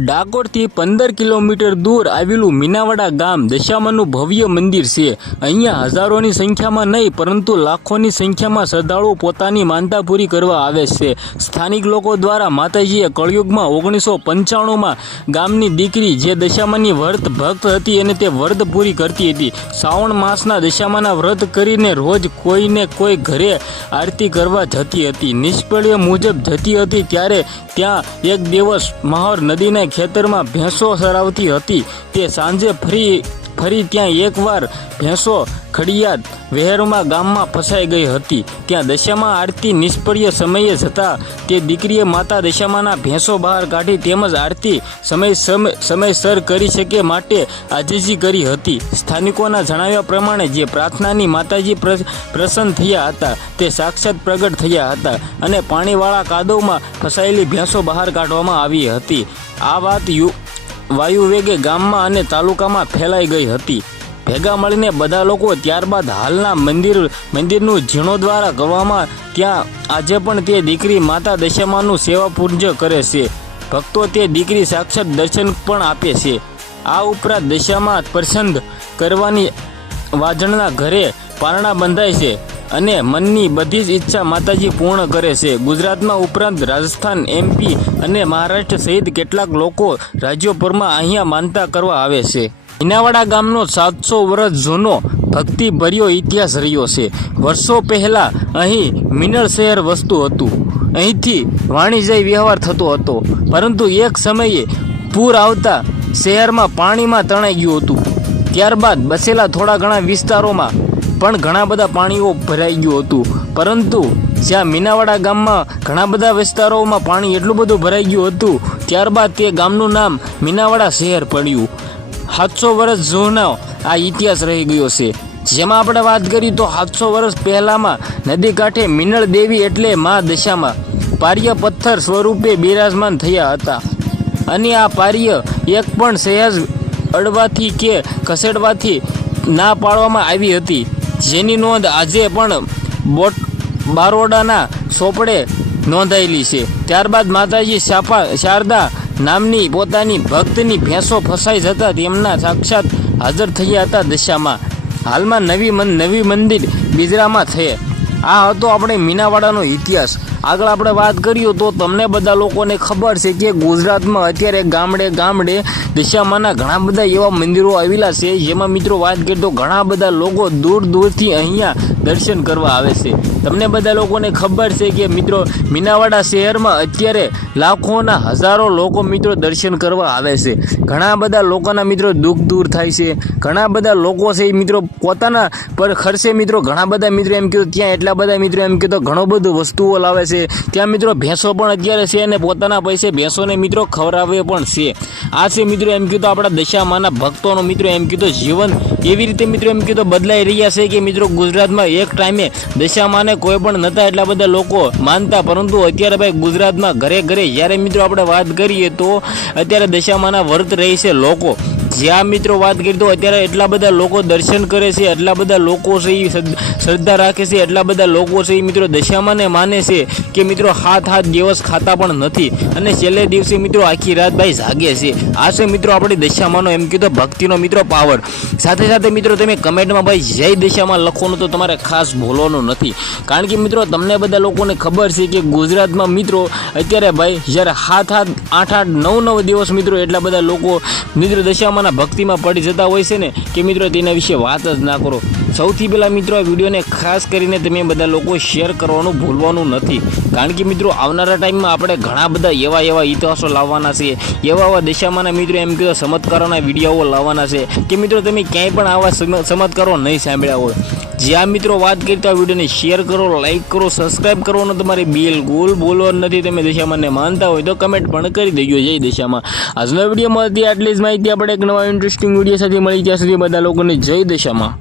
ડાકોરથી 15 kilometre દૂર આવેલું મીનાવાડા ગામ દશામાનું ભવ્ય મંદિર છે। અહીંયા હજારોની સંખ્યામાં નહીં પરંતુ લાખોની સંખ્યામાં શ્રદ્ધાળુઓ પોતાની માનતા પૂરી કરવા આવે છે। સ્થાનિક લોકો દ્વારા માતાજીએ કળયુગમાં 1995માં ગામની દીકરી જે દશામાની વ્રત ભક્ત હતી અને તે વ્રત પૂરી કરતી હતી। શ્રાવણ માસના દશામાના વ્રત કરીને રોજ કોઈને કોઈ ઘરે આરતી કરવા જતી હતી। નિષ્પળ્ય મુજબ જતી હતી ત્યારે ત્યાં એક દિવસ મહોર નદીના ખેતરમાં ભેંસો ચરાવતી હતી। તે સાંજે ફરી ત્યાં એકવાર ભેંસો ખડિયાત વહેરમાં ગામમાં ફસાઈ ગઈ હતી। ત્યાં દશામાં આરતી નિષ્ફળ સમયે જતા તે દીકરીએ માતા દશામાના ભેંસો બહાર કાઢી તેમજ આરતી સમયસર કરી શકે માટે આજીજી કરી હતી। સ્થાનિકોના જણાવ્યા પ્રમાણે જે પ્રાર્થનાની માતાજી પ્રસન્ન થયા હતા તે સાક્ષાત પ્રગટ થયા હતા અને પાણીવાળા કાદવમાં ફસાયેલી ભેંસો બહાર કાઢવામાં આવી હતી। આ વાત વાયુવેગે ગામમાં અને તાલુકામાં ફેલાઈ ગઈ હતી। ભેગા મળીને બધા લોકો ત્યારબાદ હાલના મંદિરનું જીર્ણોદ્ધાર કરવામાં ત્યાં આજે પણ તે દીકરી માતા દશામાનું સેવા પૂજ્ય કરે છે। ભક્તો તે દીકરી સાક્ષાત દર્શન પણ આપે છે। આ ઉપરાંત દશામાં પ્રસન્ન કરવાની વાજણના ઘરે પારણા બંધાય છે અને મનની બધી જ ઈચ્છા માતાજી પૂર્ણ કરે છે। ગુજરાતમાં ઉપરાંત રાજસ્થાન, MP અને મહારાષ્ટ્ર સહિત કેટલાક લોકો રાજ્યોભરમાં અહીંયા માનતા કરવા આવે છે। મીનાવાડા ગામનો 700 વર્ષ જૂનો ભક્તિભર્યો ઇતિહાસ રહ્યો છે। વર્ષો પહેલાં અહીં મિનળ શહેર વસતું હતું। અહીંથી વાણિજ્ય વ્યવહાર થતો હતો, પરંતુ એક સમયે પૂર આવતા શહેરમાં પાણીમાં તણાઈ ગયું હતું। ત્યારબાદ બસેલા થોડા ઘણા વિસ્તારોમાં પણ ઘણા બધા પાણીઓ ભરાઈ ગયું હતું, પરંતુ જ્યાં મીનાવાડા ગામમાં ઘણા બધા વિસ્તારોમાં પાણી એટલું બધું ભરાઈ ગયું હતું ત્યારબાદ તે ગામનું નામ મીનાવાડા શહેર પડ્યું। 700 વર્ષ જૂનો આ ઇતિહાસ રહી ગયો છે। જેમાં આપણે વાત કરીએ તો 700 વર્ષ પહેલામાં નદી કાંઠે મિનળ દેવી એટલે મા દશામાં પાર્ય પથ્થર સ્વરૂપે બિરાજમાન થયા હતા અને આ પાર્ય એક પણ સહેજ અડવાથી કે ખસેડવાથી ના પાડવામાં આવી હતી, જેની નોંધ આજે પણ બારોડાના ચોપડે નોંધાયેલી છે। ત્યારબાદ માતાજી શારદા નામની પોતાની ભક્તની ભેંસો ફસાઈ જતા તેમના સાક્ષાત હાજર થયા હતા દશામાં। હાલમાં નવી મંદિર બિજરામાં છે। આ હતો આપણે મીનાવાડાનો ઇતિહાસ। આગળ આપણે વાત કરીએ તો તમને બધા લોકોને ખબર છે કે ગુજરાતમાં અત્યારે ગામડે દશામાના ઘણા બધા એવા મંદિરો આવેલા છે, જેમાં મિત્રો વાત કરીએ તો ઘણા બધા લોકો દૂરથી અહીંયા દર્શન કરવા આવે છે। તમને બધા લોકોને ખબર છે કે મિત્રો મીનાવાડા શહેરમાં અત્યારે લાખોના હજારો લોકો મિત્રો દર્શન કરવા આવે છે। ઘણા બધા લોકોના મિત્રો દુઃખ દૂર થાય છે। ઘણા બધા લોકો છે મિત્રો પોતાના પર ખર્ચે મિત્રો ઘણા બધા મિત્રો એમ કીધું ત્યાં એટલા બધા મિત્રો એમ કીધું ઘણો બધું વસ્તુઓ લાવે છે। ત્યાં મિત્રો ભેંસો પણ અત્યારે છે અને પોતાના પૈસે ભેંસોને મિત્રો ખવડાવે પણ છે। આ છે મિત્રો એમ કીધું આપણા દશામાના ભક્તોનો મિત્રો એમ કીધું જીવન એવી રીતે મિત્રો એમ કીધું બદલાઈ રહ્યા છે કે મિત્રો ગુજરાતમાં એક ટાઈમે દશામાને કોઈ પણ નહોતા એટલા બધા લોકો માનતા, પરંતુ અત્યારે ભાઈ ગુજરાતમાં ઘરે જ્યારે મિત્રો આપણે વાત કરીએ તો અત્યારે દશામાના વ્રત રહે છે લોકો। જ્યાં મિત્રો વાત કરીએ તો અત્યારે એટલા બધા લોકો દર્શન કરે છે, એટલા બધા લોકો છે એ શ્રદ્ધા રાખે છે, એટલા બધા લોકો છે એ મિત્રો દશામાને માને છે કે મિત્રો 7 દિવસ ખાતા પણ નથી અને છેલ્લે દિવસે મિત્રો આખી રાત ભાઈ જાગે છે। આ છે મિત્રો આપણી દશામાનો એમ કીધો ભક્તિનો મિત્રો પાવર। સાથે મિત્રો તમે કમેન્ટમાં ભાઈ જય દશામાં લખવાનું તો તમારે ખાસ ભૂલવાનું નથી, કારણ કે મિત્રો તમને બધા લોકોને ખબર છે કે ગુજરાતમાં મિત્રો અત્યારે ભાઈ જ્યારે 7 8 9 દિવસ મિત્રો એટલા બધા લોકો મિત્રો દશામાના ભક્તિમાં પડી જતા હોય છે ને કે મિત્રો તેના વિશે વાત જ ના કરો। સૌથી પહેલાં મિત્રો આ વિડીયોને ખાસ કરીને તમે બધા લોકો શેર કરવાનું ભૂલવાનું નથી, કારણ કે મિત્રો આવનારા ટાઈમમાં આપણે ઘણા બધા એવા ઇતિહાસો લાવવાના છે, એવા દશામાના મિત્રો એમ કીધું ચમત્કારોના વિડીયોઓ લાવવાના છે કે મિત્રો તમે ક્યાંય પણ આવા ચમત્કારો નહીં સાંભળ્યા હોય। જ્યાં મિત્રો વાત કરી તો આ વિડીયોને શેર કરો, લાઈક કરો, સબસ્ક્રાઈબ કરવાનું તમારે બિલકુલ ભૂલવાનું નથી। તમે દશામાને માનતા હોય તો કમેન્ટ પણ કરી દેજો જય દશામાં। આજનો વિડીયોમાં હતી આટલી જ માહિતી। આપણે એક નવા ઇન્ટરેસ્ટિંગ વિડીયો સાથે મળી ત્યાં સુધી બધા લોકોને જય દશામાં।